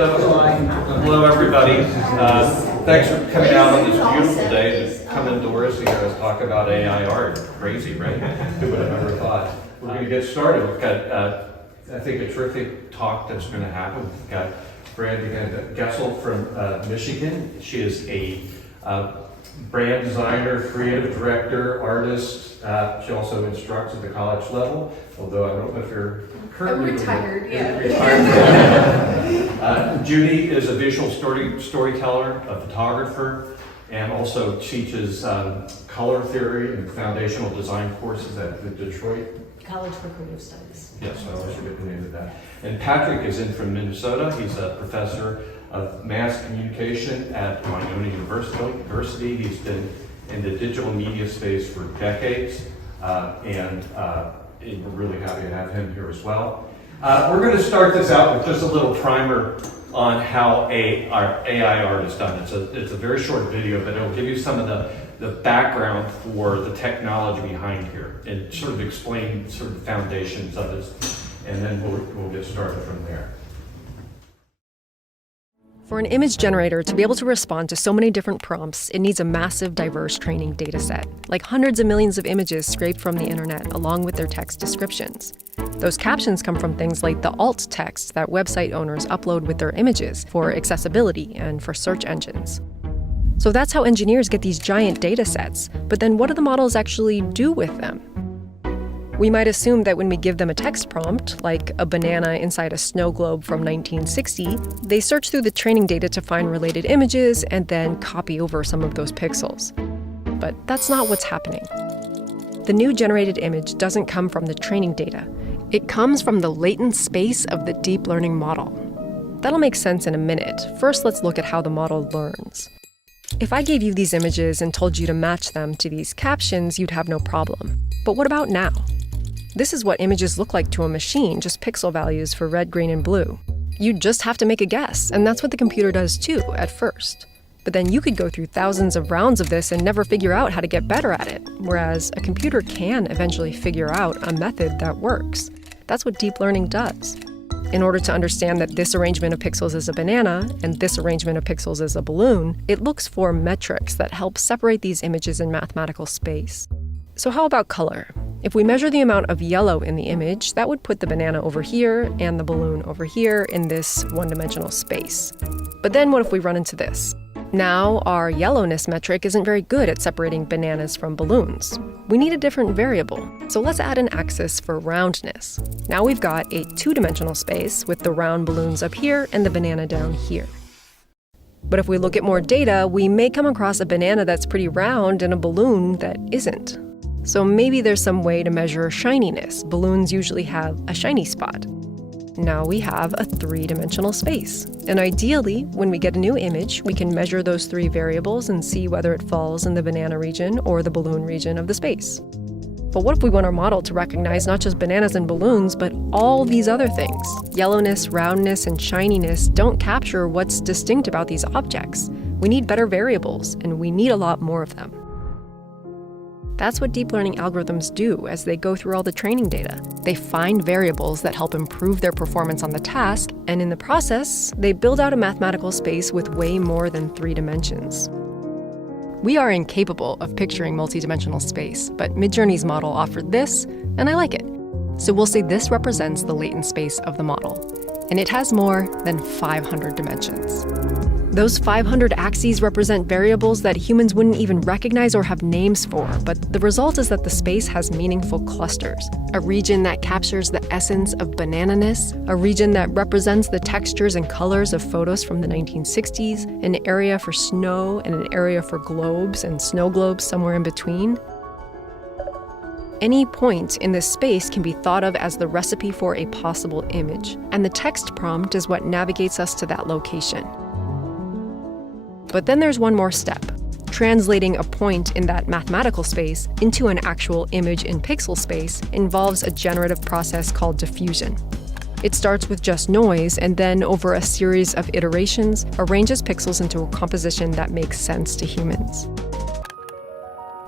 So, hello everybody. Thanks for coming out on this beautiful day to come indoors to hear us talk about AI art. Crazy, right? Who would have ever thought? We're going to get started. We've got, I think, a terrific talk that's going to happen. We've got Brandon Gessel from Michigan. She is a brand designer, creative director, artist. She also instructs at the college level, although I don't know if you're currently retired. Judy is a visual storyteller, a photographer, and also teaches color theory and foundational design courses at the Detroit College for Creative Studies. Yes, I always forget the name of that. And Patrick is in from Minnesota. He's a professor of mass communication at Winona University. He's been in the digital media space for decades, and we're really happy to have him here as well. We're going to start this out with just a little primer on how our AI art is done. It's a very short video, but it'll give you some of the background for the technology behind here and sort of explain sort of the foundations of it, and then we'll get started from there. For an image generator to be able to respond to so many different prompts, it needs a massive, diverse training data set, like hundreds of millions of images scraped from the internet along with their text descriptions. Those captions come from things like the alt text that website owners upload with their images for accessibility and for search engines. So that's how engineers get these giant data sets, but then what do the models actually do with them? We might assume that when we give them a text prompt, like a banana inside a snow globe from 1960, they search through the training data to find related images and then copy over some of those pixels. But that's not what's happening. The new generated image doesn't come from the training data. It comes from the latent space of the deep learning model. That'll make sense in a minute. First, let's look at how the model learns. If I gave you these images and told you to match them to these captions, you'd have no problem. But what about now? This is what images look like to a machine, just pixel values for red, green, and blue. You just have to make a guess, and that's what the computer does too, at first. But then you could go through thousands of rounds of this and never figure out how to get better at it, whereas a computer can eventually figure out a method that works. That's what deep learning does. In order to understand that this arrangement of pixels is a banana and this arrangement of pixels is a balloon, it looks for metrics that help separate these images in mathematical space. So how about color? If we measure the amount of yellow in the image, that would put the banana over here and the balloon over here in this one-dimensional space. But then what if we run into this? Now our yellowness metric isn't very good at separating bananas from balloons. We need a different variable. So let's add an axis for roundness. Now we've got a two-dimensional space with the round balloons up here and the banana down here. But if we look at more data, we may come across a banana that's pretty round and a balloon that isn't. So maybe there's some way to measure shininess. Balloons usually have a shiny spot. Now we have a three-dimensional space. And ideally, when we get a new image, we can measure those three variables and see whether it falls in the banana region or the balloon region of the space. But what if we want our model to recognize not just bananas and balloons, but all these other things? Yellowness, roundness, and shininess don't capture what's distinct about these objects. We need better variables, and we need a lot more of them. That's what deep learning algorithms do as they go through all the training data. They find variables that help improve their performance on the task, and in the process, they build out a mathematical space with way more than 3 dimensions. We are incapable of picturing multidimensional space, but Midjourney's model offered this, and I like it. So we'll say this represents the latent space of the model, and it has more than 500 dimensions. Those 500 axes represent variables that humans wouldn't even recognize or have names for, but the result is that the space has meaningful clusters. A region that captures the essence of banananess, a region that represents the textures and colors of photos from the 1960s, an area for snow and an area for globes and snow globes somewhere in between. Any point in this space can be thought of as the recipe for a possible image, and the text prompt is what navigates us to that location. But then there's one more step. Translating a point in that mathematical space into an actual image in pixel space involves a generative process called diffusion. It starts with just noise and then, over a series of iterations, arranges pixels into a composition that makes sense to humans.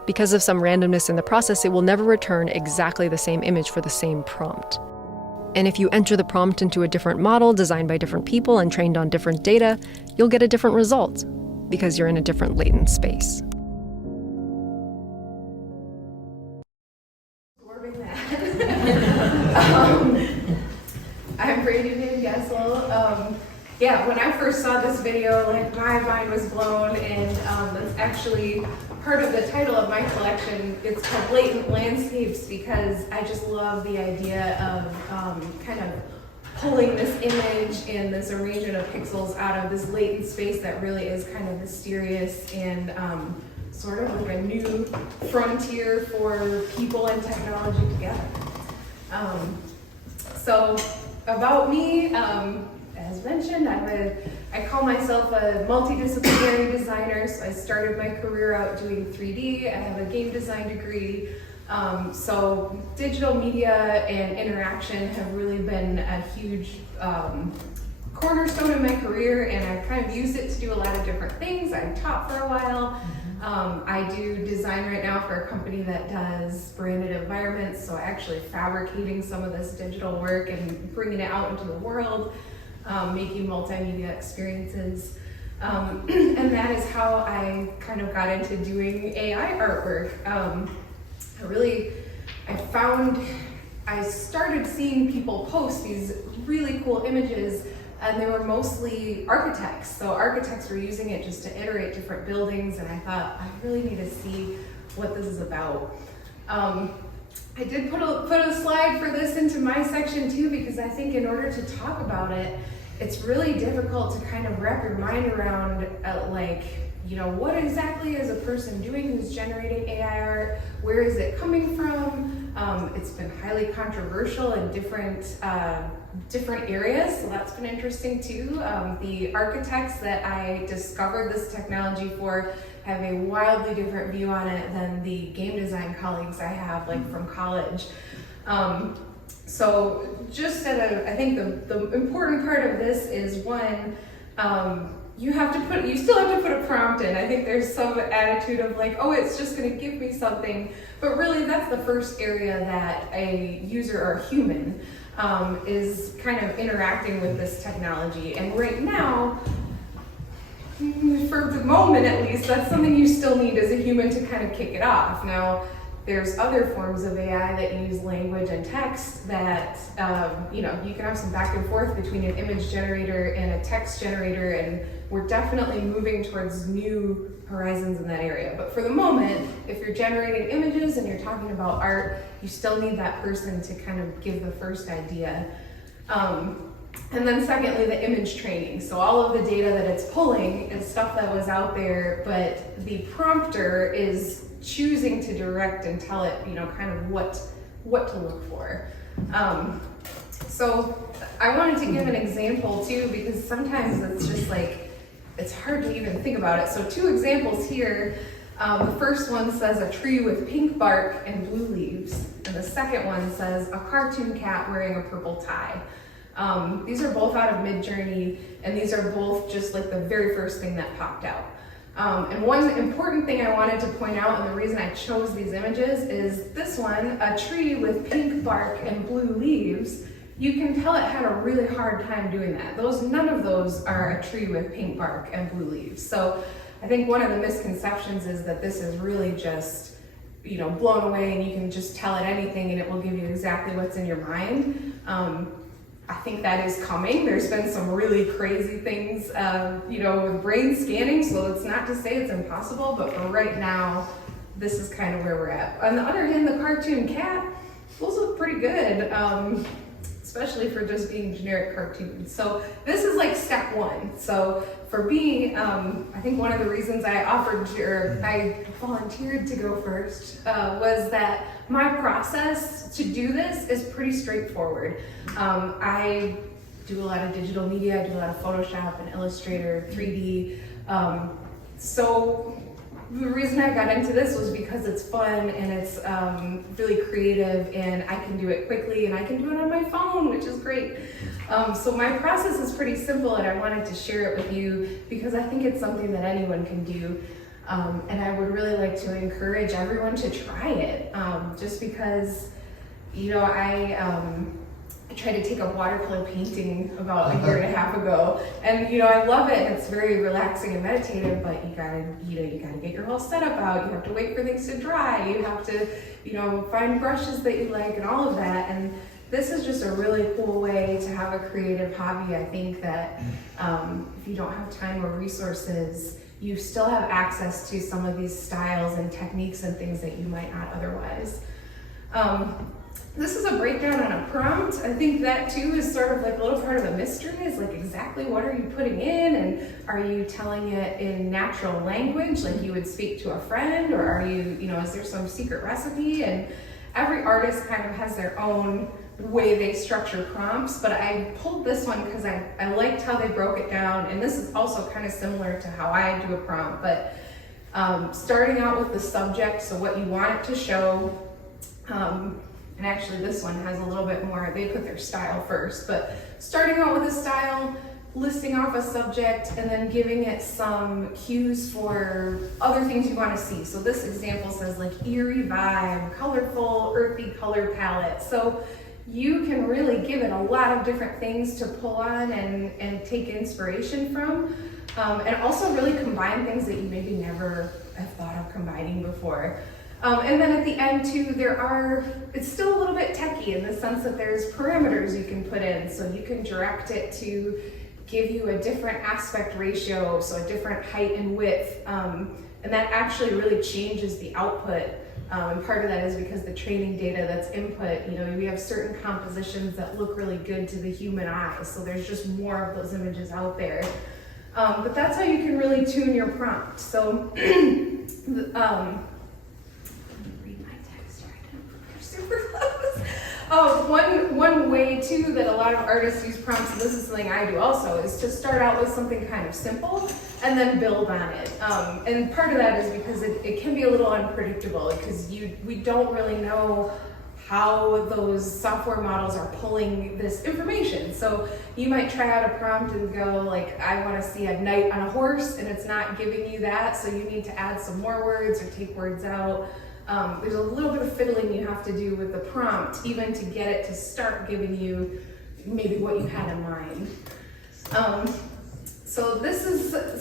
Because of some randomness in the process, it will never return exactly the same image for the same prompt. And if you enter the prompt into a different model designed by different people and trained on different data, you'll get a different result because you're in a different latent space. I'm Brady Van Gessel. Yeah, when I first saw this video, like my mind was blown, and that's actually part of the title of my collection. It's called Latent Landscapes because I just love the idea of kind of pulling this image and this arrangement of pixels out of this latent space that really is kind of mysterious and sort of like a new frontier for people and technology together. So about me, as mentioned, I call myself a multidisciplinary designer. So I started my career out doing 3D. I have a game design degree. So digital media and interaction have really been a huge cornerstone in my career, and I've kind of used it to do a lot of different things. I've taught for a while. I do design right now for a company that does branded environments, so actually fabricating some of this digital work and bringing it out into the world, making multimedia experiences. And that is how I kind of got into doing AI artwork. I started seeing people post these really cool images, and they were mostly architects. So architects were using it just to iterate different buildings, and I thought, I really need to see what this is about. I did put a slide for this into my section too, because I think in order to talk about it, it's really difficult to kind of wrap your mind around what exactly is a person doing who's generating AI art? Where is it coming from? It's been highly controversial in different areas, so that's been interesting too. The architects that I discovered this technology for have a wildly different view on it than the game design colleagues I have, like from college. So just I think the important part of this is one, you still have to put a prompt in. I think there's some attitude of like, oh, it's just gonna give me something, but really that's the first area that a user or human is kind of interacting with this technology. And right now, for the moment at least, that's something you still need as a human to kind of kick it off. Now, there's other forms of AI that use language and text that, you can have some back and forth between an image generator and a text generator, and we're definitely moving towards new horizons in that area. But for the moment, if you're generating images and you're talking about art, you still need that person to kind of give the first idea. And then secondly, the image training. So all of the data that it's pulling is stuff that was out there, but the prompter is choosing to direct and tell it, kind of what to look for. So I wanted to give an example too, because sometimes it's just like, it's hard to even think about it. So 2 examples here. The first one says a tree with pink bark and blue leaves. And the second one says a cartoon cat wearing a purple tie. These are both out of Midjourney, and these are both just like the very first thing that popped out. And one important thing I wanted to point out, and the reason I chose these images, is this one, a tree with pink bark and blue leaves. You can tell it had a really hard time doing that. None of those are a tree with pink bark and blue leaves. So I think one of the misconceptions is that this is really just, blown away and you can just tell it anything and it will give you exactly what's in your mind. I think that is coming. There's been some really crazy things, with brain scanning, so it's not to say it's impossible, but for right now, this is kind of where we're at. On the other hand, the cartoon cat, those look pretty good, especially for just being generic cartoons. So this is like step 1. So for me, I think one of the reasons I I volunteered to go first was that my process to do this is pretty straightforward. I do a lot of digital media, I do a lot of Photoshop and Illustrator, 3D. So the reason I got into this was because it's fun and it's really creative, and I can do it quickly and I can do it on my phone, which is great. So my process is pretty simple, and I wanted to share it with you because I think it's something that anyone can do. And I would really like to encourage everyone to try it, just because, I I tried to take up watercolor painting about a year and a half ago, and I love it. And it's very relaxing and meditative. But you gotta get your whole setup out. You have to wait for things to dry. You have to, find brushes that you like and all of that. And this is just a really cool way to have a creative hobby. I think that if you don't have time or resources, you still have access to some of these styles and techniques and things that you might not otherwise. This is a breakdown on a prompt. I think that too is sort of like a little part of the mystery, is like exactly what are you putting in, and are you telling it in natural language like you would speak to a friend, or are you, is there some secret recipe? And every artist kind of has their own way they structure prompts, but I pulled this one because I liked how they broke it down, and this is also kind of similar to how I do a prompt, but starting out with the subject, so what you want it to show. And actually this one has a little bit more, they put their style first, but starting out with a style, listing off a subject, and then giving it some cues for other things you want to see. So this example says like eerie vibe, colorful, earthy color palette. So you can really give it a lot of different things to pull on and take inspiration from, and also really combine things that you maybe never have thought of combining before. And then at the end too, it's still a little bit techy in the sense that there's parameters you can put in. So you can direct it to give you a different aspect ratio, so a different height and width. And that actually really changes the output. And part of that is because the training data that's input, we have certain compositions that look really good to the human eye. So there's just more of those images out there. But that's how you can really tune your prompt. So, one way too that a lot of artists use prompts, and this is something I do also, is to start out with something kind of simple and then build on it. And part of that is because it can be a little unpredictable, because we don't really know how those software models are pulling this information. So you might try out a prompt and go like, I want to see a knight on a horse, and it's not giving you that, so you need to add some more words or take words out. There's a little bit of fiddling you have to do with the prompt, even to get it to start giving you maybe what you had in mind. So this is a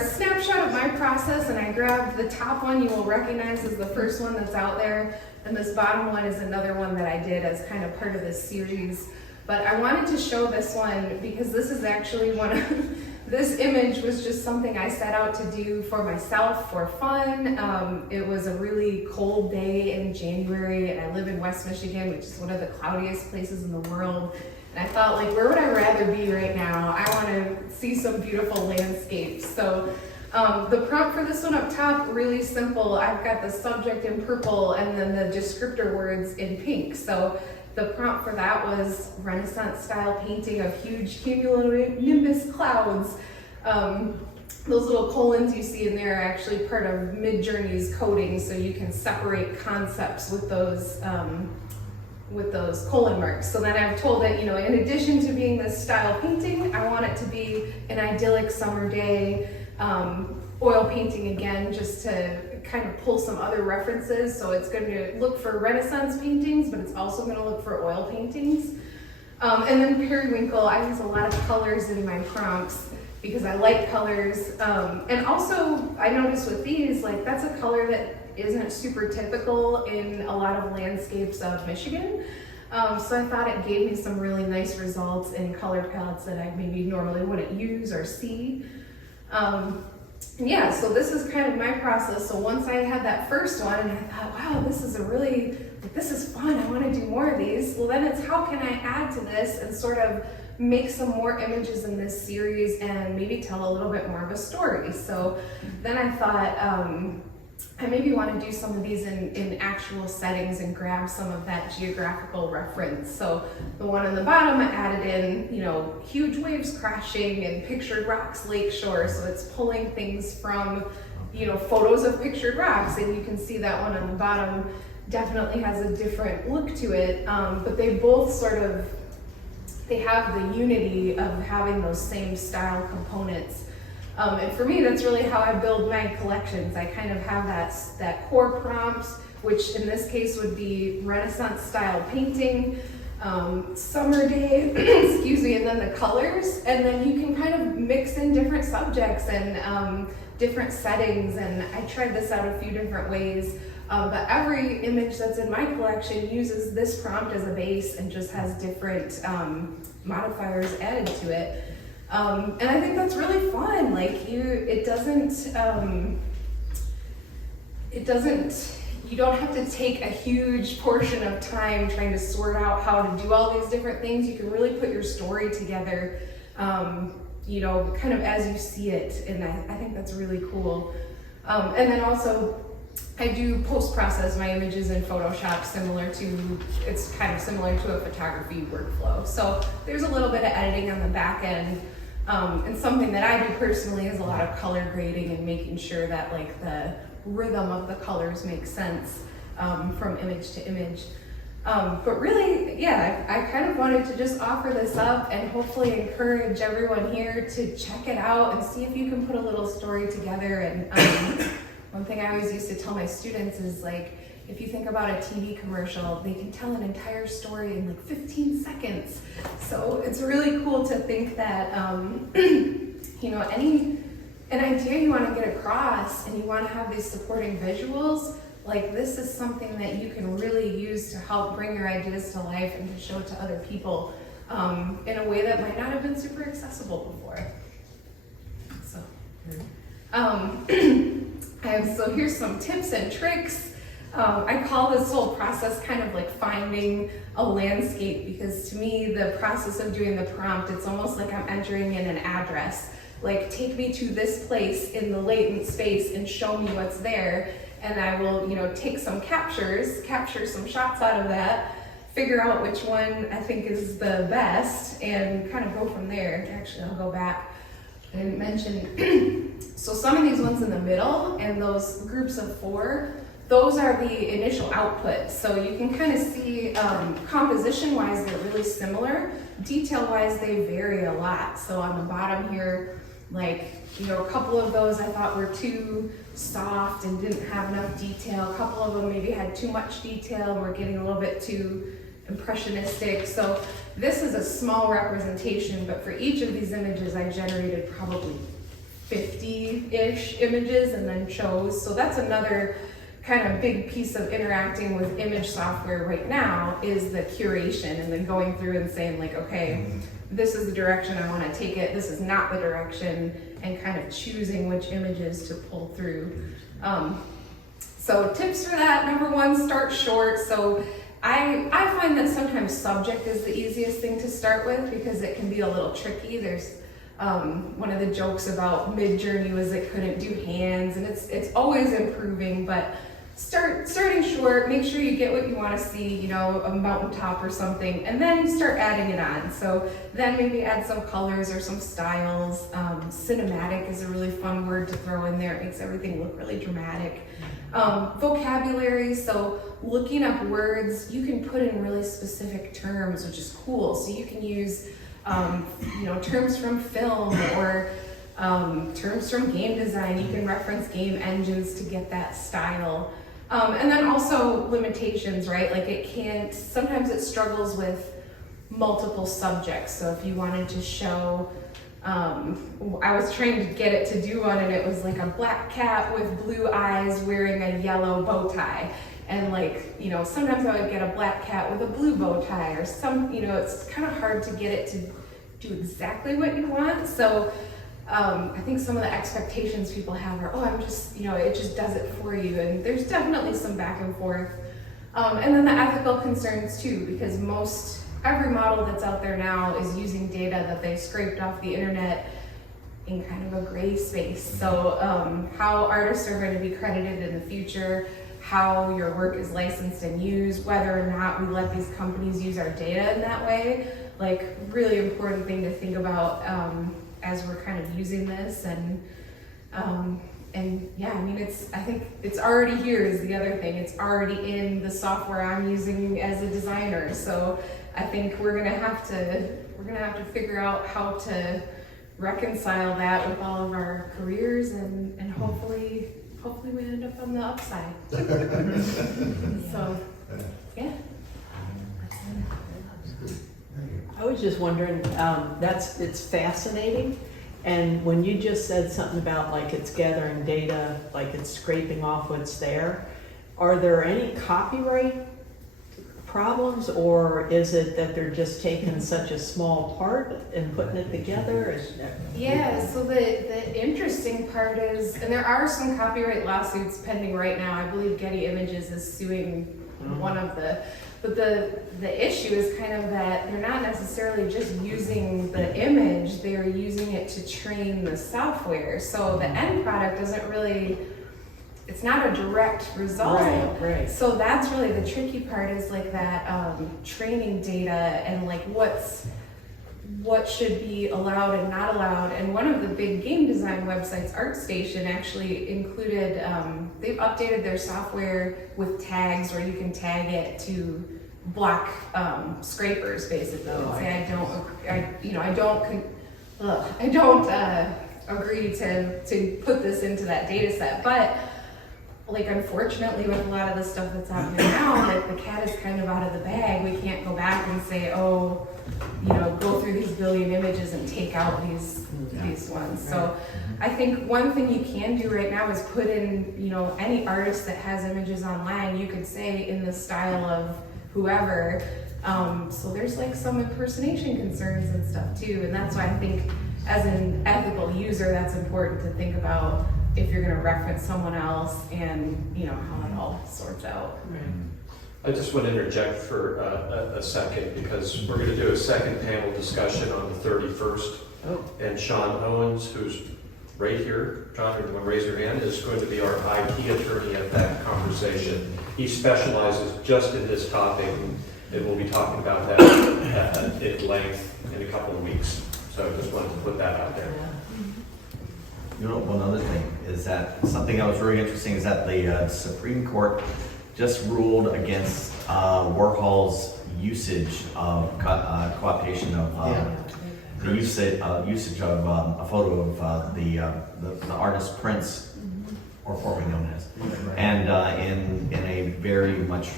snapshot of my process, and I grabbed the top one you will recognize as the first one that's out there, and this bottom one is another one that I did as kind of part of this series. But I wanted to show this one because this is actually this image was just something I set out to do for myself for fun. It was a really cold day in January, and I live in West Michigan, which is one of the cloudiest places in the world. And I thought, like, where would I rather be right now? I want to see some beautiful landscapes. So the prompt for this one up top, really simple. I've got the subject in purple and then the descriptor words in pink. So the prompt for that was Renaissance style painting of huge cumulonimbus clouds. Those little colons you see in there are actually part of Midjourney's coding, so you can separate concepts with those colon marks. So then I've told it, in addition to being this style painting, I want it to be an idyllic summer day, oil painting again, just to kind of pull some other references. So it's going to look for Renaissance paintings, but it's also going to look for oil paintings. And then periwinkle, I use a lot of colors in my prompts because I like colors. And also I noticed with these, like, that's a color that isn't super typical in a lot of landscapes of Michigan. So I thought it gave me some really nice results in color palettes that I maybe normally wouldn't use or see. And yeah, so this is kind of my process. So once I had that first one and I thought, wow, this is fun, I want to do more of these. Well, then it's how can I add to this and sort of make some more images in this series and maybe tell a little bit more of a story. So then I thought, I maybe want to do some of these in actual settings and grab some of that geographical reference. So the one on the bottom, I added in, huge waves crashing and pictured rocks lakeshore. So it's pulling things from, photos of pictured rocks. And you can see that one on the bottom definitely has a different look to it. But they both they have the unity of having those same style components. And for me, that's really how I build my collections. I kind of have that core prompt, which in this case would be Renaissance style painting. summer day, excuse me, and then the colors, and then you can kind of mix in different subjects and different settings, and I tried this out a few different ways, but every image that's in my collection uses this prompt as a base and just has different modifiers added to it. And I think that's really fun. Like it doesn't, you don't have to take a huge portion of time trying to sort out how to do all these different things. You can really put your story together, you know, kind of as you see it. And I think that's really cool. And then also, I do post-process my images in Photoshop it's kind of similar to a photography workflow. So there's a little bit of editing on the back end. And something that I do personally is a lot of color grading and making sure that like the rhythm of the colors makes sense from image to image. But really, yeah, I kind of wanted to just offer this up and hopefully encourage everyone here to check it out and see if you can put a little story together. And one thing I always used to tell my students is like, if you think about a TV commercial, they can tell an entire story in like 15 seconds. So it's really cool to think that, you know, an idea you want to get across and you want to have these supporting visuals, like this is something that you can really use to help bring your ideas to life and to show it to other people in a way that might not have been super accessible before. So, so here's some tips and tricks. I call this whole process kind of like finding a landscape, because to me, the process of doing the prompt, it's almost like I'm entering in an address. Like, take me to this place in the latent space and show me what's there. And I will, you know, take some capture some shots out of that, figure out which one I think is the best, and kind of go from there. Actually, I'll go back. I didn't mention, so some of these ones in the middle and those groups of 4, those are the initial output. So you can kind of see composition-wise, they're really similar. Detail-wise, they vary a lot. So on the bottom here, like, you know, a couple of those I thought were too soft and didn't have enough detail. A couple of them maybe had too much detail and were getting a little bit too impressionistic. So this is a small representation, but for each of these images, I generated probably 50-ish images and then chose. So that's another kind of big piece of interacting with image software right now, is the curation and then going through and saying like, okay, this is the direction I want to take it, this is not the direction, and kind of choosing which images to pull through. So tips for that, number 1, start short. So I find that sometimes subject is the easiest thing to start with because it can be a little tricky. There's one of the jokes about Midjourney was it couldn't do hands, and it's always improving, but starting short, make sure you get what you want to see, you know, a mountaintop or something, and then start adding it on. So then maybe add some colors or some styles. Cinematic is a really fun word to throw in there. It makes everything look really dramatic. Vocabulary, so looking up words, you can put in really specific terms, which is cool. So you can use, you know, terms from film or terms from game design. You can reference game engines to get that style. And then also limitations, right? Like sometimes it struggles with multiple subjects. So if you wanted to show, I was trying to get it to do one and it was like a black cat with blue eyes wearing a yellow bow tie. And like, you know, sometimes I would get a black cat with a blue bow tie or you know, it's kind of hard to get it to do exactly what you want. So I think some of the expectations people have are, I'm just, you know, it just does it for you. And there's definitely some back and forth. And then the ethical concerns too, because every model that's out there now is using data that they scraped off the internet in kind of a gray space. So how artists are going to be credited in the future, how your work is licensed and used, whether or not we let these companies use our data in that way, like really important thing to think about as we're kind of using this. And yeah, I mean, I think it's already here is the other thing. It's already in the software I'm using as a designer. So I think we're gonna have to figure out how to reconcile that with all of our careers, and hopefully we end up on the upside. So yeah. was just wondering, it's fascinating. And when you just said something about like it's gathering data, like it's scraping off what's there, are there any copyright problems, or is it that they're just taking such a small part and putting it together? Yeah, so the interesting part is, and there are some copyright lawsuits pending right now. I believe Getty Images is suing one of the, but the issue is kind of that they're not necessarily just using the image, they're using it to train the software. So the end product doesn't really, it's not a direct result. Right. So that's really the tricky part, is like that training data and like what should be allowed and not allowed. And one of the big game design websites, ArtStation, actually included, they've updated their software with tags where you can tag it to block scrapers, basically. And say I don't agree to put this into that data set. But like, unfortunately, with a lot of the stuff that's out there now, like the cat is kind of out of the bag. We can't go back and say, oh, go through these billion images and take out these ones. So I think one thing you can do right now is put in, any artist that has images online, you could say in the style of whoever. So there's like some impersonation concerns and stuff too. And that's why I think as an ethical user, that's important to think about if you're going to reference someone else and, how it all sorts out. I just want to interject for a second, because we're going to do a second panel discussion on the 31st. Oh. And Sean Owens, who's right here, John, if you want to raise your hand, is going to be our IT attorney at that conversation. He specializes just in this topic, and we'll be talking about that at length in a couple of weeks. So I just wanted to put that out there. One other thing is that something that was really interesting is that the Supreme Court just ruled against Warhol's usage of co-optation of the usage of a photo of the artist Prince, or formerly known as, and in a very much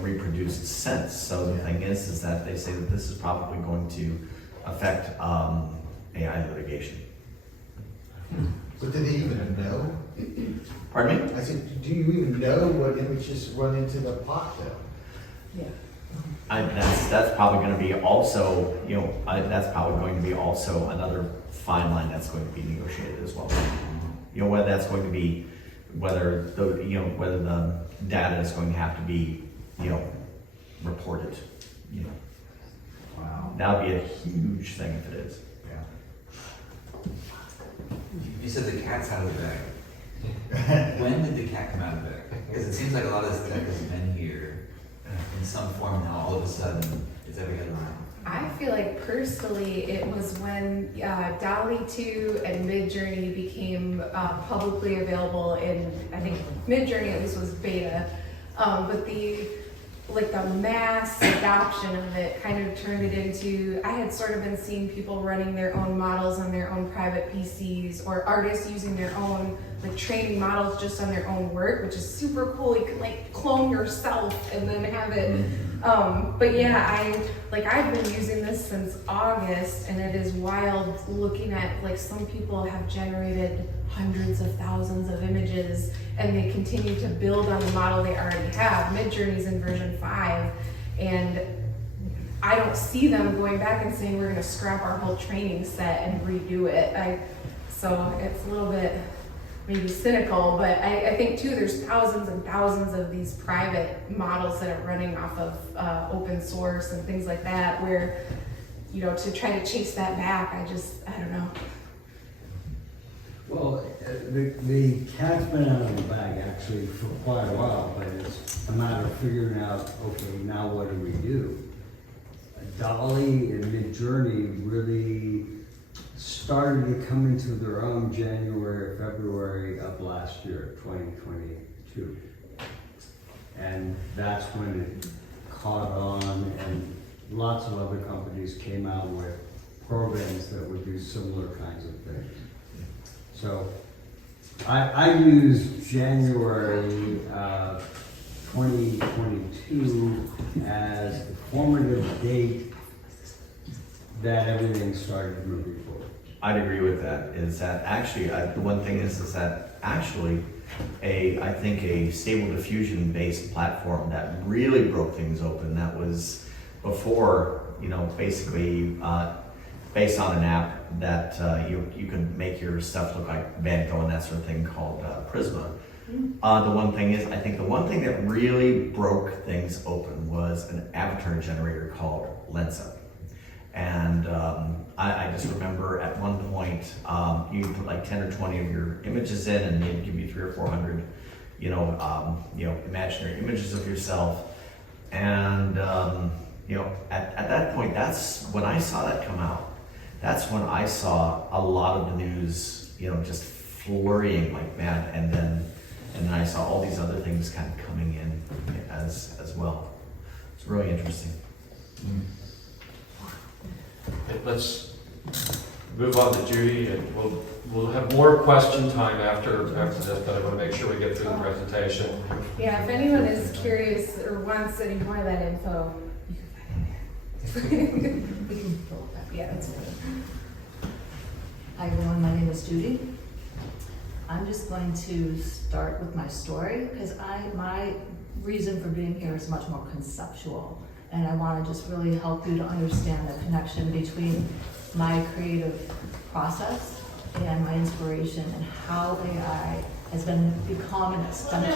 reproduced sense. So the thing is that they say that this is probably going to affect AI litigation. But do they even know? Pardon me? I said, do you even know what images run into the pot though? Yeah. That's probably going to be also, that's probably going to be also another fine line that's going to be negotiated as well. Whether that's going to be, whether the data is going to have to be, reported. Wow. That would be a huge thing if it is. You said the cat's out of the bag. When did the cat come out of the bag? Because it seems like a lot of this tech has been here in some form now. All of a sudden, it's every headline. I feel like personally it was when DALL-E 2 and Midjourney became publicly available in, I think Midjourney at least was beta, but the mass adoption of it kind of turned it into, I had sort of been seeing people running their own models on their own private PCs, or artists using their own, training models just on their own work, which is super cool. You can clone yourself and then have it. But yeah, I've been using this since August, and it is wild looking at, some people have generated hundreds of thousands of images, and they continue to build on the model they already have. Midjourney's in version 5, and I don't see them going back and saying we're going to scrap our whole training set and redo it. So it's a little bit maybe cynical, but I think too there's thousands and thousands of these private models that are running off of open source and things like that, where to try to chase that back, I don't know. Well, the cat's been out of the bag actually for quite a while, but it's a matter of figuring out, okay, now what do we do? DALL-E and Midjourney really started to come into their own January, February of last year, 2022. And that's when it caught on, and lots of other companies came out with programs that would do similar kinds of things. So I use January 2022 as the formative date that everything started moving forward. I'd agree with that, is that actually, the one thing is that actually, I think a Stable Diffusion-based platform that really broke things open, that was before, basically, based on an app that you can make your stuff look like Van Gogh and that sort of thing, called Prisma. The one thing is, I think the one thing that really broke things open was an avatar generator called Lensa. And I just remember at one point, you put like 10 or 20 of your images in, and they'd give you 300 or 400, imaginary images of yourself. And at that point, that's when I saw that come out. That's when I saw a lot of the news, just flurrying like mad, and then I saw all these other things kind of coming in as well. It's really interesting. Okay, let's move on to Judy, and we'll have more question time after this, but I want to make sure we get through the presentation. Yeah, if anyone is curious or wants any more of that info, you can find it here. We can pull it up. Yeah, it's fine. Hi everyone, my name is Judy. I'm just going to start with my story because my reason for being here is much more conceptual, and I want to just really help you to understand the connection between my creative process and my inspiration, and how AI has become an extension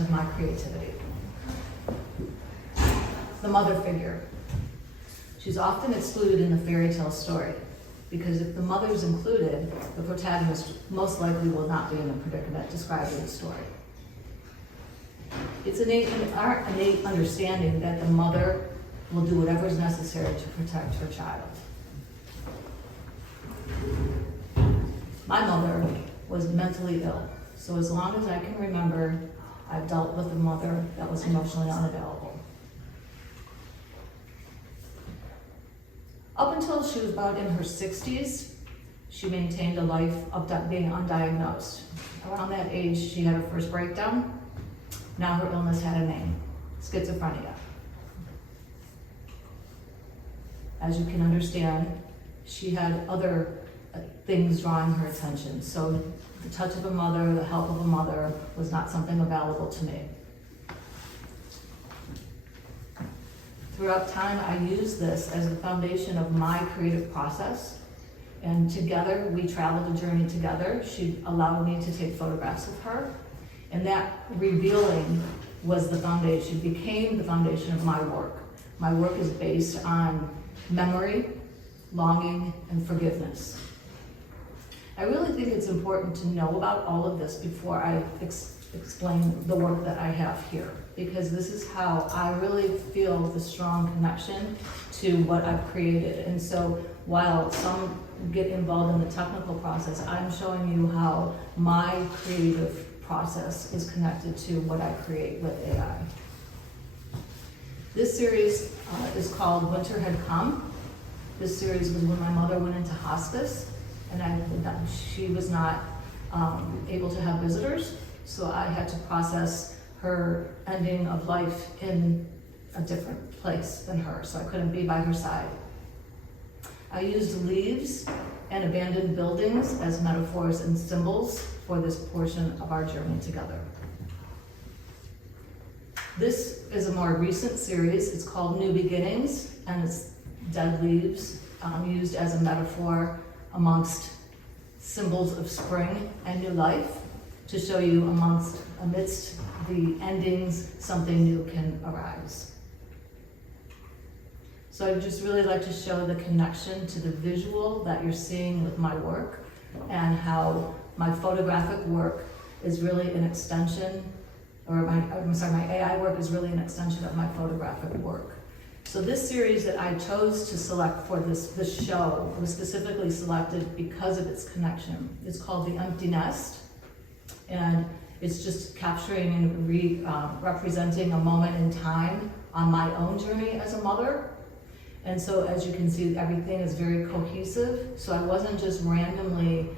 of my creativity. The mother figure. She's often excluded in the fairy tale story, because if the mother's included, the protagonist most likely will not be in the predicament described in the story. It's our innate understanding that the mother will do whatever is necessary to protect her child. My mother was mentally ill, so as long as I can remember, I've dealt with a mother that was emotionally unavailable. Up until she was about in her 60s, she maintained a life of being undiagnosed. Around that age, she had her first breakdown. Now her illness had a name: schizophrenia. As you can understand, she had other things drawing her attention. So the touch of a mother, the help of a mother was not something available to me. Throughout time, I used this as the foundation of my creative process. And together, we traveled a journey together. She allowed me to take photographs of her. And that revealing was the foundation, became the foundation of my work. My work is based on memory, longing, and forgiveness. I really think it's important to know about all of this before I explain the work that I have here, because this is how I really feel the strong connection to what I've created. And so while some get involved in the technical process, I'm showing you how my creative process is connected to what I create with AI. This series is called Winter Had Come. This series was when my mother went into hospice, and she was not able to have visitors, so I had to process her ending of life in a different place than her, so I couldn't be by her side. I used leaves and abandoned buildings as metaphors and symbols for this portion of our journey together. This is a more recent series. It's called New Beginnings, and it's dead leaves used as a metaphor amongst symbols of spring and new life, to show you amidst the endings, something new can arise. So I'd just really like to show the connection to the visual that you're seeing with my work, and how my photographic work is really an extension, or my AI work is really an extension of my photographic work. So this series that I chose to select for this show was specifically selected because of its connection. It's called The Empty Nest, and it's just capturing and representing a moment in time on my own journey as a mother. And so as you can see, everything is very cohesive. So I wasn't just randomly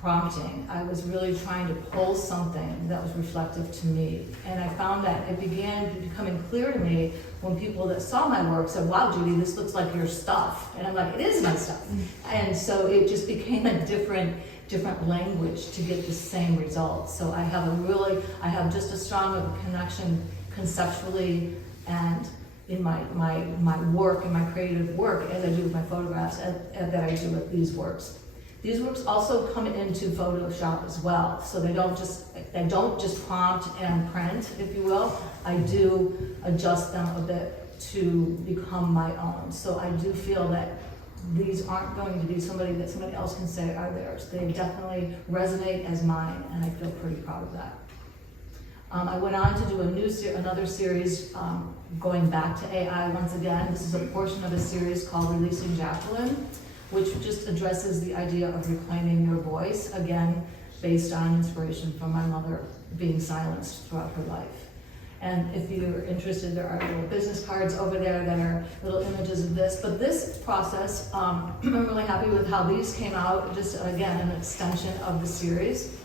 prompting. I was really trying to pull something that was reflective to me. And I found that it began becoming clear to me when people that saw my work said, wow, Judy, this looks like your stuff. And I'm like, it is my stuff. And so it just became a different language to get the same results. So I have just as strong of a connection conceptually and in my work and my creative work as I do with my photographs and that I do with these works. These works also come into Photoshop as well, so they don't just prompt and print, if you will. I do adjust them a bit to become my own. So I do feel that these aren't going to be somebody that somebody else can say are theirs. They definitely resonate as mine, and I feel pretty proud of that. I went on to do another series going back to AI once again. This is a portion of a series called Releasing Jacqueline, which just addresses the idea of reclaiming your voice, again, based on inspiration from my mother being silenced throughout her life. And if you're interested, there are little business cards over there that are little images of this. But this process, I'm really happy with how these came out, just again, an extension of the series.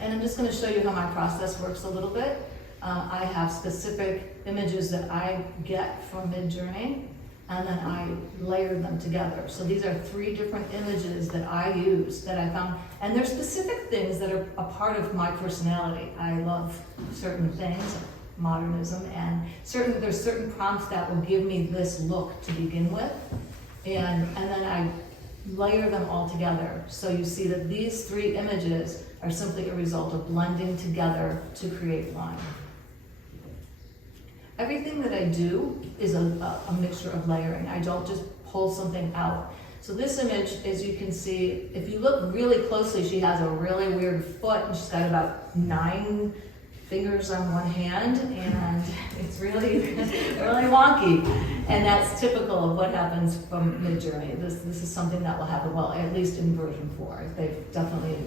And I'm just going to show you how my process works a little bit. I have specific images that I get from Midjourney, and then I layer them together. So these are 3 different images that I use that I found, and they're specific things that are a part of my personality. I love certain things, modernism, and there's certain prompts that will give me this look to begin with, and then I layer them all together. So you see that these 3 images are simply a result of blending together to create one. Everything that I do is a mixture of layering. I don't just pull something out. So this image, as you can see, if you look really closely, she has a really weird foot, and she's got about 9 fingers on one hand, and it's really, really wonky. And that's typical of what happens from Midjourney. This is something that will happen, well, at least in version 4. They've definitely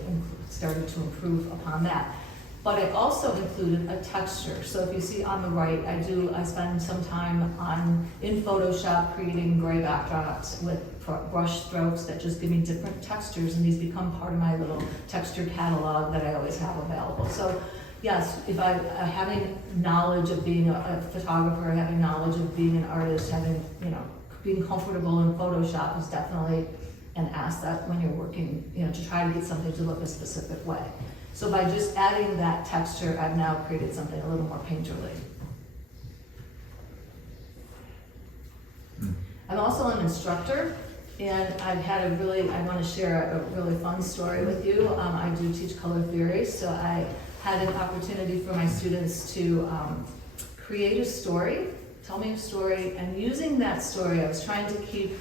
started to improve upon that. But I also included a texture. So if you see on the right, I spend some time in Photoshop creating gray backdrops with brush strokes that just give me different textures, and these become part of my little texture catalog that I always have available. So yes, if having knowledge of being a photographer, having knowledge of being an artist, being comfortable in Photoshop is definitely an asset when you're working, to try to get something to look a specific way. So by just adding that texture, I've now created something a little more painterly. I'm also an instructor, and I want to share a really fun story with you. I do teach color theory, so I had an opportunity for my students to create a story, tell me a story, and using that story, I was trying to keep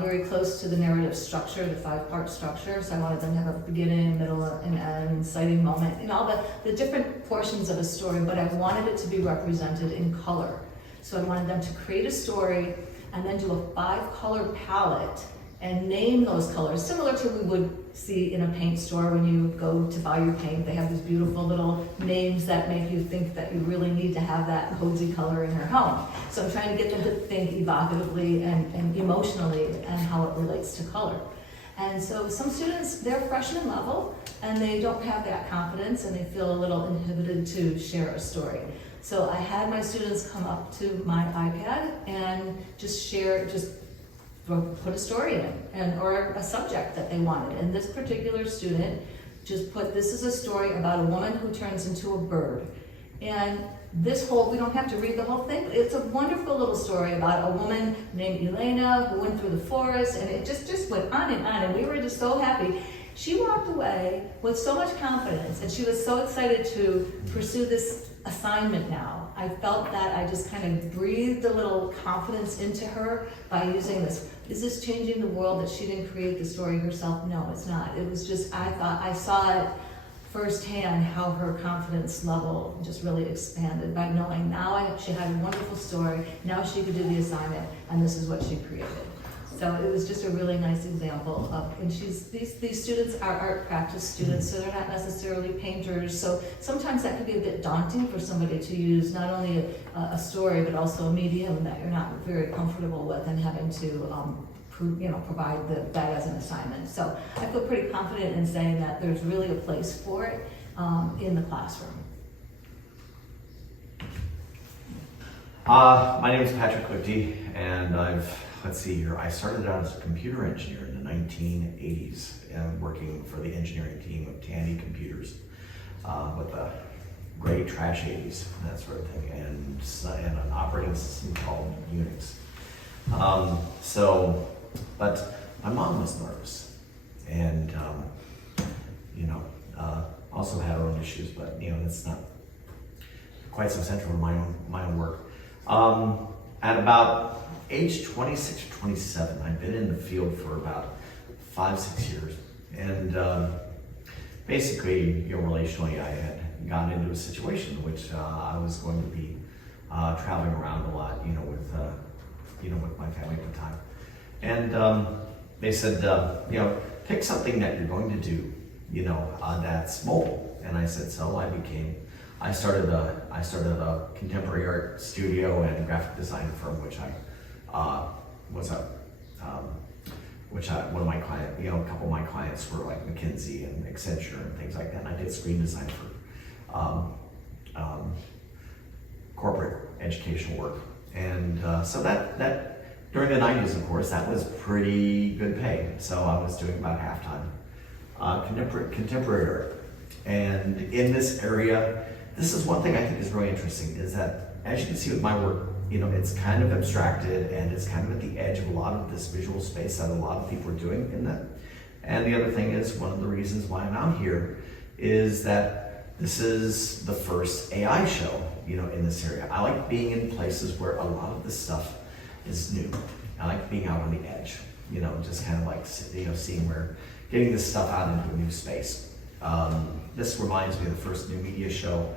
very close to the narrative structure, the 5-part structure. So I wanted them to have a beginning, middle, and end, inciting moment, and all the different portions of a story, but I wanted it to be represented in color. So I wanted them to create a story and then do a 5-color palette and name those colors, similar to we would see in a paint store when you go to buy your paint. They have these beautiful little names that make you think that you really need to have that cozy color in your home. So I'm trying to get them to think evocatively and emotionally and how it relates to color. And so some students, they're freshman level and they don't have that confidence and they feel a little inhibited to share a story. So I had my students come up to my iPad and just put a story in, or a subject that they wanted. And this particular student just put, this is a story about a woman who turns into a bird. And we don't have to read the whole thing. It's a wonderful little story about a woman named Elena who went through the forest, and it just went on, and we were just so happy. She walked away with so much confidence, and she was so excited to pursue this assignment now. I felt that I just kind of breathed a little confidence into her by using this. Is this changing the world that she didn't create the story herself? No, it's not. It was just, I saw it firsthand how her confidence level just really expanded by knowing now she had a wonderful story, now she could do the assignment, and this is what she created. So it was just a really nice example of, and these students are art practice students, so they're not necessarily painters. So sometimes that can be a bit daunting for somebody to use not only a story, but also a medium that you're not very comfortable with and having to provide that as an assignment. So I feel pretty confident in saying that there's really a place for it in the classroom. My name is Patrick Clifty, and let's see here, I started out as a computer engineer in the 1980s, working for the engineering team of Tandy Computers, with the great trash 80s, that sort of thing, and an operating system called Unix. But my mom was nervous, and, also had her own issues, but, that's not quite so central to my own work. At about age 26 or 27, I'd been in the field for about 5-6 years, and basically, relationally, I had gotten into a situation in which I was going to be traveling around a lot, with my family at the time, and they said, pick something that you're going to do, that's mobile, and I said so. I started a contemporary art studio and graphic design firm, which one of my clients, a couple of my clients were like McKinsey and Accenture and things like that. And I did screen design for corporate educational work, and so that during the 90s, of course, that was pretty good pay. So I was doing about half-time contemporary art, and in this area. This is one thing I think is really interesting, is that, as you can see with my work, it's kind of abstracted and it's kind of at the edge of a lot of this visual space that a lot of people are doing in that. And the other thing is, one of the reasons why I'm out here is that this is the first AI show, in this area. I like being in places where a lot of this stuff is new. I like being out on the edge, just kind of like, seeing getting this stuff out into a new space. This reminds me of the first new media show,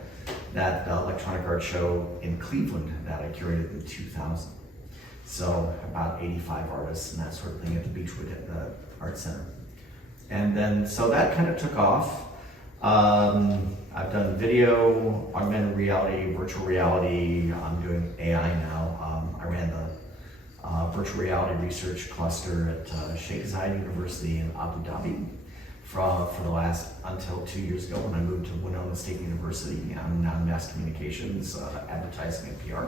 that electronic art show in Cleveland that I curated in 2000. So about 85 artists and that sort of thing at the Beechwood Art Center. And then, so that kind of took off. I've done video, augmented reality, virtual reality. I'm doing AI now. I ran the virtual reality research cluster at Sheikh Zayed University in Abu Dhabi for the last, until 2 years ago when I moved to Winona State University. I'm now in mass communications, advertising and PR.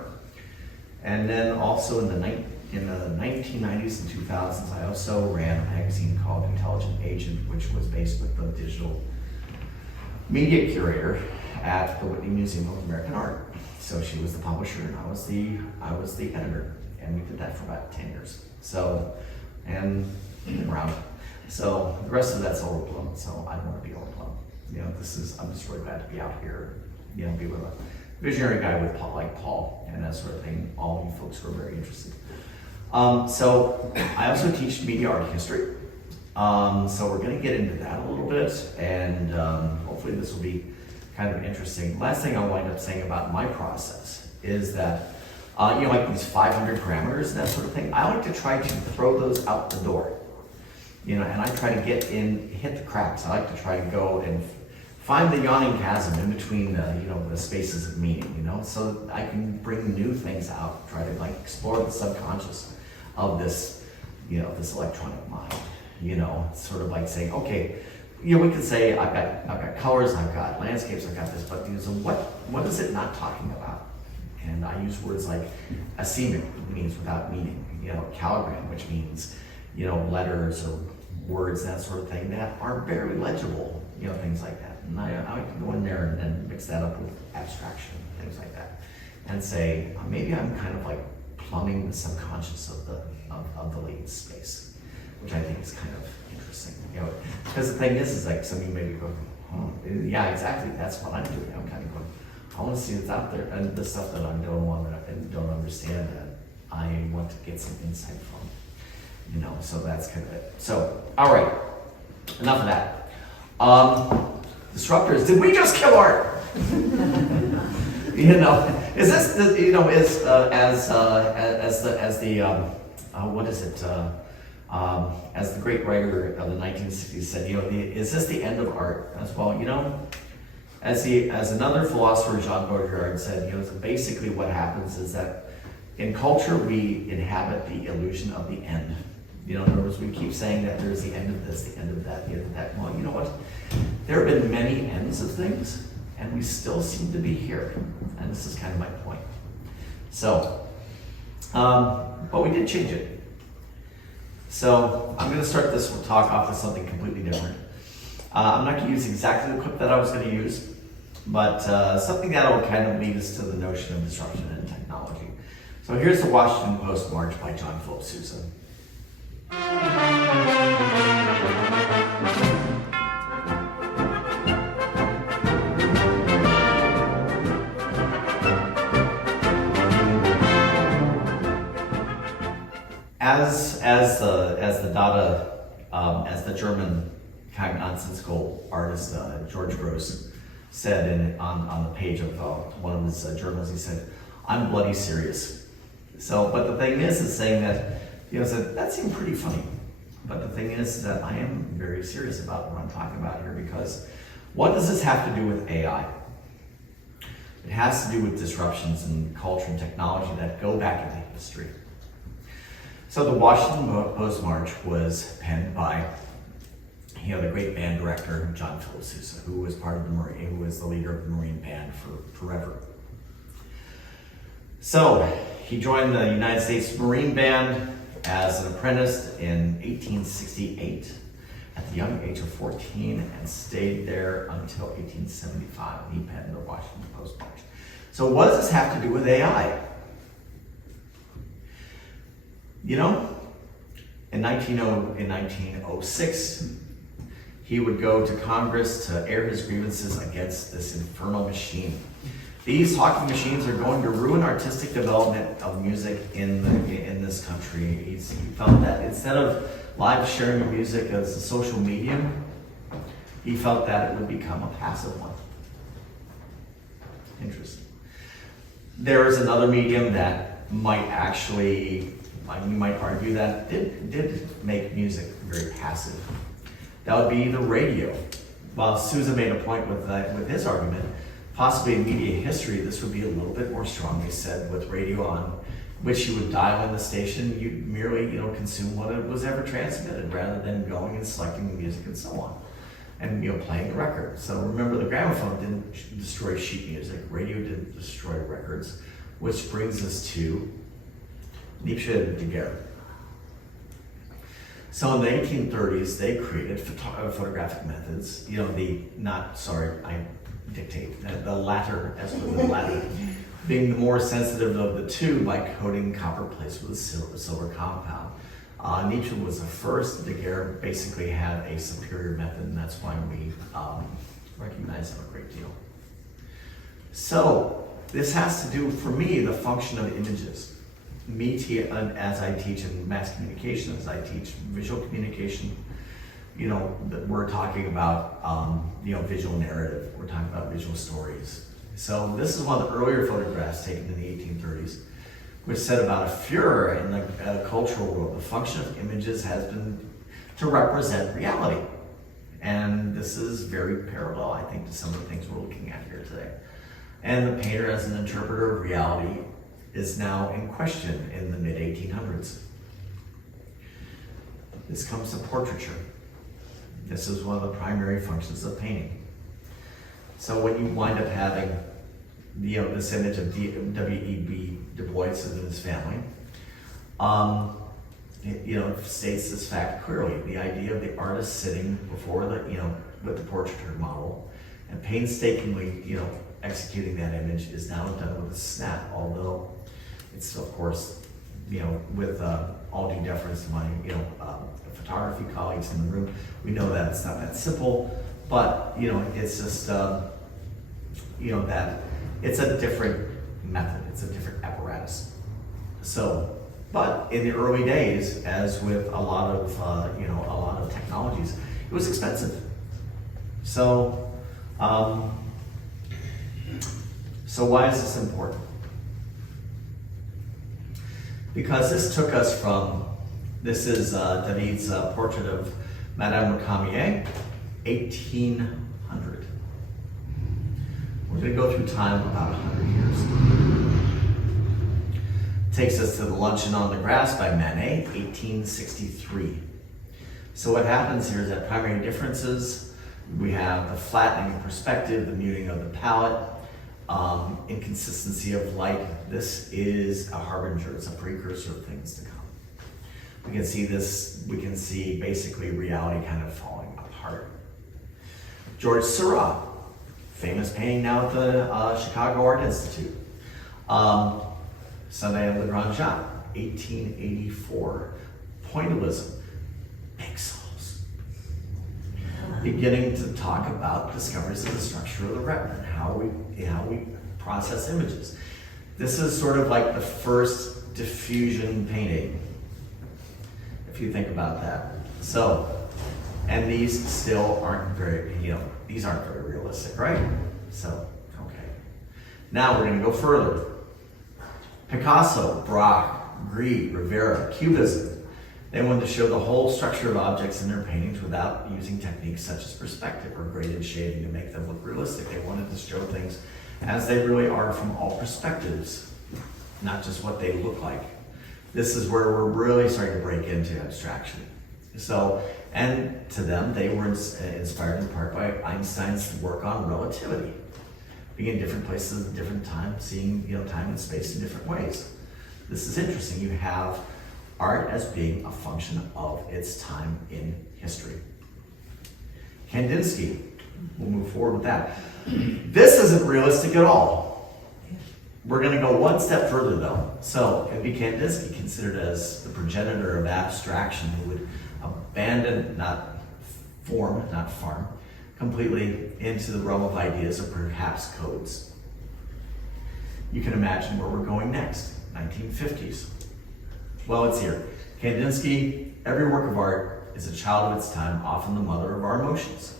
And then also in the 1990s and 2000s, I also ran a magazine called Intelligent Agent, which was based with the digital media curator at the Whitney Museum of American Art. So she was the publisher and I was the editor, and we did that for about 10 years. So, and around. So the rest of that's overblown, so I don't want to be overblown. I'm just really glad to be out here, be with a visionary guy like Paul and that sort of thing. All you folks who are very interested. So I also teach media art history. So we're going to get into that a little bit, and hopefully this will be kind of interesting. Last thing I'll wind up saying about my process is that, like these 500 parameters and that sort of thing, I like to try to throw those out the door. And I try to hit the cracks. I like to try to go and find the yawning chasm in between the spaces of meaning, so that I can bring new things out, try to explore the subconscious of this, this electronic mind, sort of like saying, okay, we can say I've got colors, I've got landscapes, I've got this, but so what is it not talking about? And I use words like asemic, means without meaning, calligram, which means, letters or words, that sort of thing, that are very legible, things like that. And I like to go in there and mix that up with abstraction, things like that, and say, maybe I'm kind of like plumbing the subconscious of the latent space, which I think is kind of interesting. Because the thing is like some of you maybe go, oh, yeah, exactly, that's what I'm doing. I'm kind of going, I want to see what's out there, and the stuff that I don't understand, that I want to get some insight from. So that's kind of it. So, all right, enough of that. Disruptors, did we just kill art? Is this as the great writer of the 1960s said, is this the end of art? As well, as another philosopher, Jean Baudrillard, said, basically what happens is that in culture we inhabit the illusion of the end. You know, in other words, we keep saying that there's the end of this, the end of that, the end of that. Well, you know what? There have been many ends of things, and we still seem to be here. And this is kind of my point. So, but we did change it. So I'm going to start this talk off with something completely different. I'm not going to use exactly the clip that I was going to use, but something that will kind of lead us to the notion of disruption in technology. So here's the Washington Post March by John Philip Sousa. As the German kind of nonsensical artist George Gross said on the page of one of his journals, he said, "I'm bloody serious." So, but the thing is saying that, you know, said that seemed pretty funny. But the thing is that I am very serious about what I'm talking about here, because what does this have to do with AI? It has to do with disruptions in culture and technology that go back into history. So the Washington Post March was penned by, you know, the great band director John Philip Sousa, who was part of the Marine, who was the leader of the Marine Band for forever. So he joined the United States Marine Band as an apprentice in 1868 at the young age of 14 and stayed there until 1875. He penned the Washington Post March. So what does this have to do with AI? You know, in 1906, he would go to Congress to air his grievances against this infernal machine. These talking machines are going to ruin artistic development of music in this country. He felt that instead of live sharing of music as a social medium, he felt that it would become a passive one. Interesting. There is another medium that might actually, you might argue that did make music very passive. That would be the radio. While Sousa made a point with his argument, possibly in media history, this would be a little bit more strongly said with radio on, which you would dial in the station, you'd merely, you know, consume what it was ever transmitted rather than going and selecting the music and so on. And, you know, playing the record. So remember, the gramophone didn't destroy sheet music, radio didn't destroy records, which brings us to Nietzsche and Daguerre. So in the 1830s, they created photographic methods. You know, the latter, as with the latter, being the more sensitive of the two by coating copper plates with a silver compound. Nietzsche was the first. Daguerre basically had a superior method, and that's why we recognize him a great deal. So this has to do, for me, the function of images. As I teach in mass communication, as I teach visual communication, you know, we're talking about, you know, visual narrative. We're talking about visual stories. So this is one of the earlier photographs taken in the 1830s, which said about a Führer in the cultural world. The function of images has been to represent reality. And this is very parallel, I think, to some of the things we're looking at here today. And the painter as an interpreter of reality is now in question in the mid-1800s. This comes to portraiture. This is one of the primary functions of painting. So when you wind up having, you know, this image of W.E.B. Du Bois and his family, it, you know, states this fact clearly. The idea of the artist sitting before the, you know, with the portraiture model and painstakingly, you know, executing that image is now done with a snap, although it's, of course, you know, with all due deference to my, you know, photography colleagues in the room, we know that it's not that simple, but, you know, it's just, you know, that it's a different method, it's a different apparatus. So, but in the early days, as with a lot of, you know, a lot of technologies, it was expensive. So, so why is this important? Because this took us from, this is David's portrait of Madame Recamier, 1800. We're going to go through time about 100 years. Takes us to the Luncheon on the Grass by Manet, 1863. So what happens here is that primary differences, we have the flattening of perspective, the muting of the palette, inconsistency of light. This is a harbinger, it's a precursor of things to come. We can see this, we can see basically reality kind of falling apart. George Seurat, famous painting now at the Chicago Art Institute. Sunday of the Grand Shot, 1884. Pointillism, pixels. Beginning to talk about discoveries of the structure of the retina and how we process images. This is sort of like the first diffusion painting, if you think about that. So, and these still aren't very, these aren't very realistic, right? So, okay. Now we're gonna go further. Picasso, Braque, Grieg, Rivera, Cubism. They wanted to show the whole structure of objects in their paintings without using techniques such as perspective or graded shading to make them look realistic. They wanted to show things as they really are from all perspectives, not just what they look like. This is where we're really starting to break into abstraction. So, and to them, they were inspired in part by Einstein's work on relativity. Being in different places at different times, seeing time and space in different ways. This is interesting. You have art as being a function of its time in history. Kandinsky, we'll move forward with that. This isn't realistic at all. We're going to go one step further though. So, it'd be Kandinsky considered as the progenitor of abstraction who would abandon, not farm, completely into the realm of ideas or perhaps codes. You can imagine where we're going next, 1950s. Well, it's here. Kandinsky, every work of art is a child of its time, often the mother of our emotions.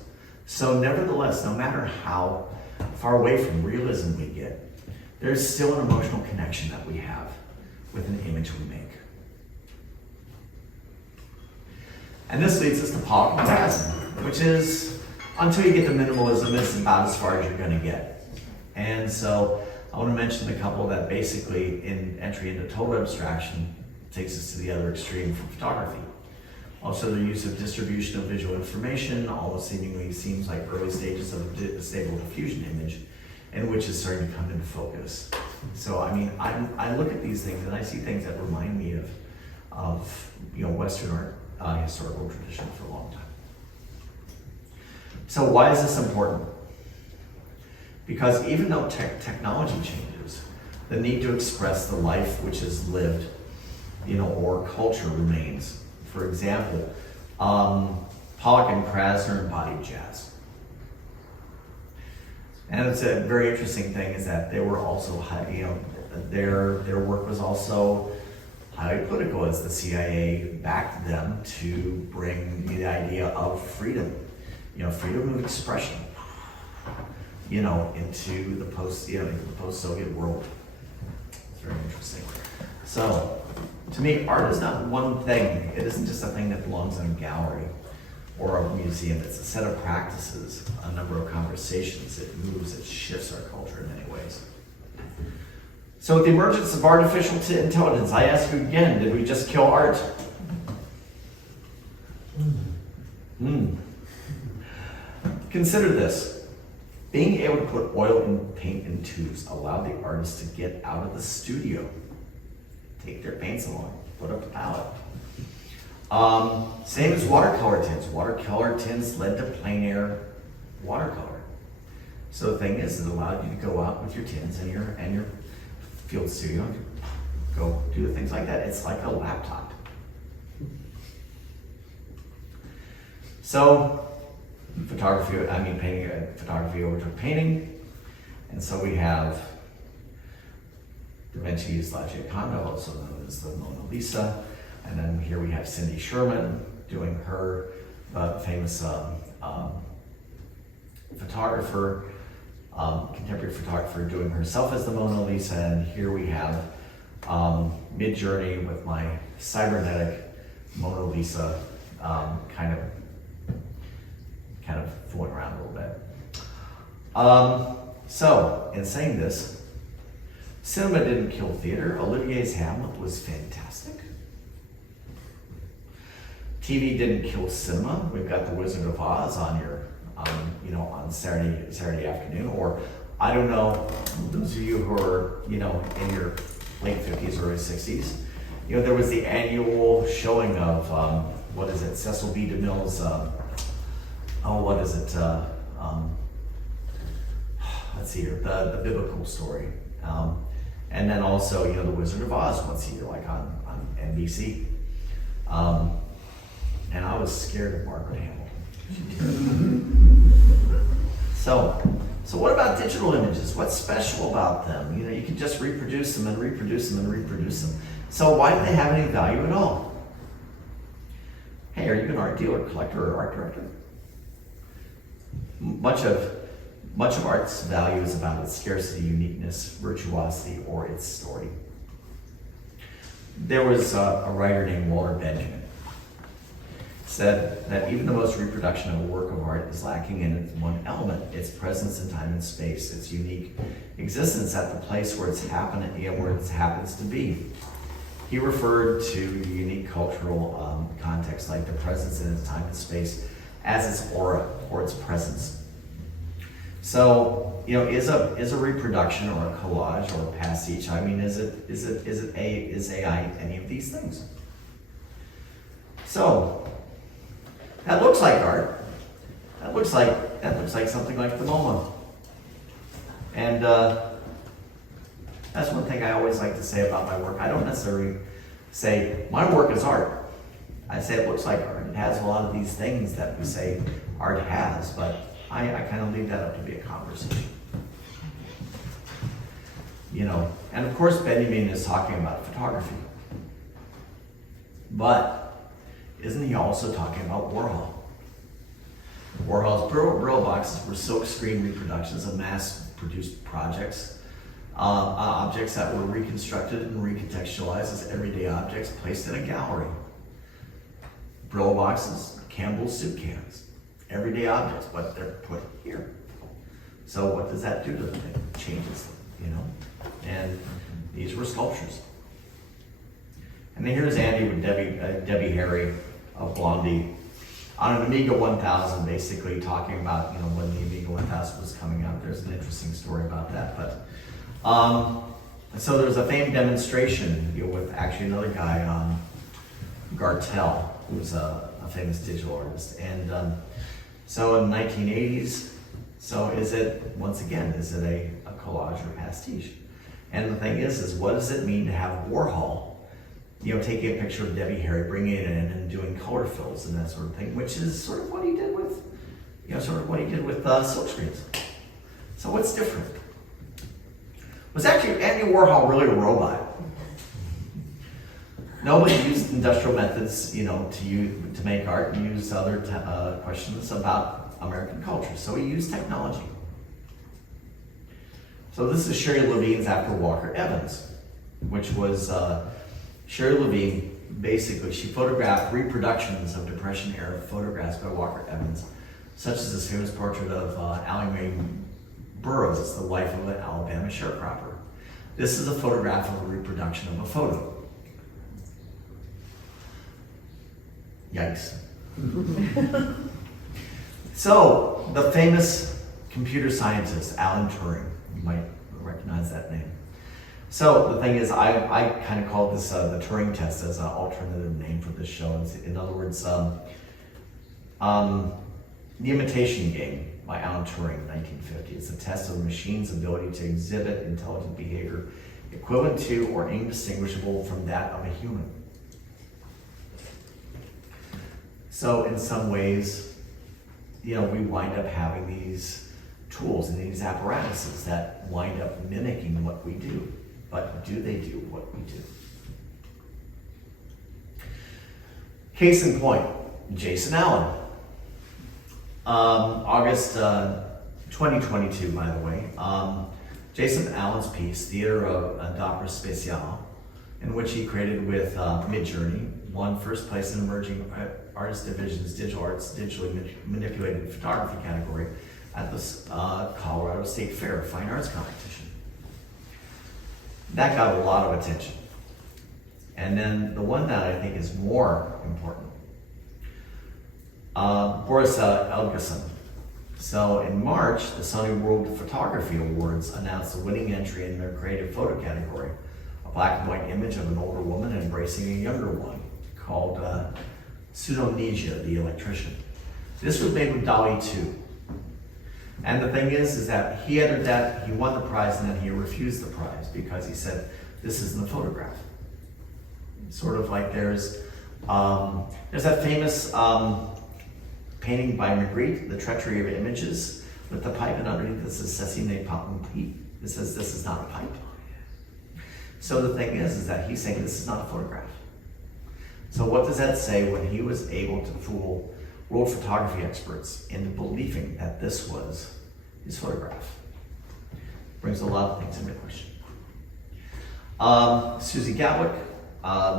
So nevertheless, no matter how far away from realism we get, there's still an emotional connection that we have with an image we make. And this leads us to Pollock and Krasner, which is, until you get to minimalism, it's about as far as you're going to get. And so I want to mention a couple that basically in entry into total abstraction takes us to the other extreme for photography. Also, the use of distribution of visual information almost seemingly seems like early stages of a stable diffusion image, and which is starting to come into focus. So I mean, I look at these things and I see things that remind me of Western art historical tradition for a long time. So why is this important? Because even though technology changes, the need to express the life which is lived, or culture remains. For example, Pollock and Krasner embodied jazz. And it's a very interesting thing is that they were also, their work was also highly political as the CIA backed them to bring the idea of freedom. Freedom of expression, into the post-Soviet world. It's very interesting. So, to me, art is not one thing. It isn't just a thing that belongs in a gallery or a museum. It's a set of practices, a number of conversations. It moves, it shifts our culture in many ways. So with the emergence of artificial intelligence, I ask you again, did we just kill art? Consider this. Being able to put oil and paint in tubes allowed the artists to get out of the studio, take their paints along, put up a palette. Same as watercolor tints. Watercolor tints led to plein air watercolor. So the thing is, it allowed you to go out with your tins and your field studio and go do things like that. It's like a laptop. So photography over to painting. And so we have Da Vinci's La Gioconda, also known as the Mona Lisa. And then here we have Cindy Sherman doing her famous photographer, contemporary photographer doing herself as the Mona Lisa. And here we have Mid-Journey with my cybernetic Mona Lisa kind of fooling around a little bit. So, in saying this, Cinema didn't kill theater. Olivier's Hamlet was fantastic. TV didn't kill cinema. We've got The Wizard of Oz on on Saturday afternoon, or I don't know, those of you who are, in your late 50s, early 60s, there was the annual showing of, Cecil B. DeMille's, let's see here, the biblical story. And then also, The Wizard of Oz once a year, like on NBC. And I was scared of Margaret Hamilton. So what about digital images? What's special about them? You can just reproduce them and reproduce them and reproduce them. So why do they have any value at all? Hey, are you an art dealer, collector, or art director? Much of art's value is about its scarcity, uniqueness, virtuosity, or its story. There was a writer named Walter Benjamin. Said that even the most reproduction of a work of art is lacking in its one element, its presence in time and space, its unique existence at the place where it's happening, where it happens to be. He referred to the unique cultural context, like the presence in its time and space, as its aura or its presence. So, is a reproduction or a collage or a pastiche? I mean, is AI any of these things? So. That looks like art. That looks like something like the MoMA. And that's one thing I always like to say about my work. I don't necessarily say my work is art. I say it looks like art. It has a lot of these things that we say art has, but I kind of leave that up to be a conversation. And of course Benjamin is talking about photography. But isn't he also talking about Warhol? Warhol's Brillo boxes were silkscreen reproductions of mass-produced objects that were reconstructed and recontextualized as everyday objects placed in a gallery. Brillo boxes, Campbell's soup cans, everyday objects, but they're put here. So what does that do to them? It changes them, And these were sculptures. And then here's Andy with Debbie Harry of Blondie on an Amiga 1000, basically talking about when the Amiga 1000 was coming out. There's an interesting story about that. But so there's a famed demonstration with actually another guy, Gartel, who's a famous digital artist. And so in the 1980s, so is it a collage or pastiche? And the thing is what does it mean to have Warhol taking a picture of Debbie Harry, bringing it in and doing color fills and that sort of thing, which is sort of what he did with, silkscreens. So what's different? Was actually Andy Warhol really a robot? Nobody used industrial methods, to make art and used other questions about American culture. So he used technology. So this is Sherry Levine's After Walker Evans, which was Sherry Levine. Basically, she photographed reproductions of Depression-era photographs by Walker Evans, such as this famous portrait of Allie Mae Burroughs, the wife of an Alabama sharecropper. This is a photograph of a reproduction of a photo. Yikes. So, the famous computer scientist, Alan Turing, you might recognize that name. So the thing is, I kind of called this the Turing test as an alternative name for this show. In other words, The Imitation Game by Alan Turing in 1950. It's a test of a machine's ability to exhibit intelligent behavior equivalent to or indistinguishable from that of a human. So in some ways, we wind up having these tools and these apparatuses that wind up mimicking what we do. But do they do what we do? Case in point, Jason Allen. August 2022, by the way. Jason Allen's piece, Theater of d'Opera Spatiale, in which he created with Midjourney, won first place in Emerging Artist Division's Digital Arts Digitally Manipulated Photography category at the Colorado State Fair Fine Arts Competition. That got a lot of attention. And then the one that I think is more important, Boris Elgerson. So in March, the Sony World Photography Awards announced the winning entry in their creative photo category, a black and white image of an older woman embracing a younger one, called Pseudomnesia, the Electrician. This was made with DALL-E 2. And the thing is that he entered that, he won the prize, and then he refused the prize because he said, this isn't a photograph. Sort of like there's that famous painting by Magritte, The Treachery of Images, with the pipe, and underneath this is Ceci pas un pipe. It says this is not a pipe. So the thing is that he's saying this is not a photograph. So what does that say when he was able to fool world photography experts into believing that this was his photograph? Brings a lot of things into question. Susie Gatwick,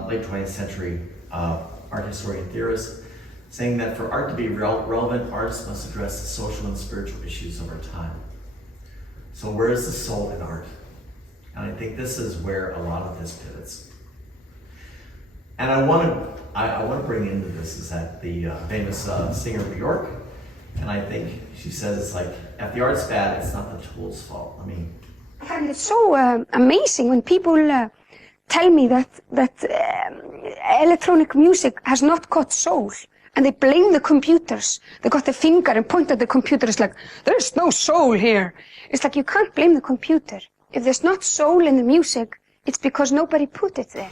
late 20th century art historian theorist, saying that for art to be relevant, artists must address the social and spiritual issues of our time. So where is the soul in art? And I think this is where a lot of this pivots. And I want to bring into this is that the famous singer Bjork, and I think she says it's like, if the art's bad, it's not the tool's fault. I find it so amazing when people tell me that electronic music has not got soul, and they blame the computers. They got the finger and point at the computer. It's like, there's no soul here. It's like, you can't blame the computer. If there's not soul in the music, it's because nobody put it there.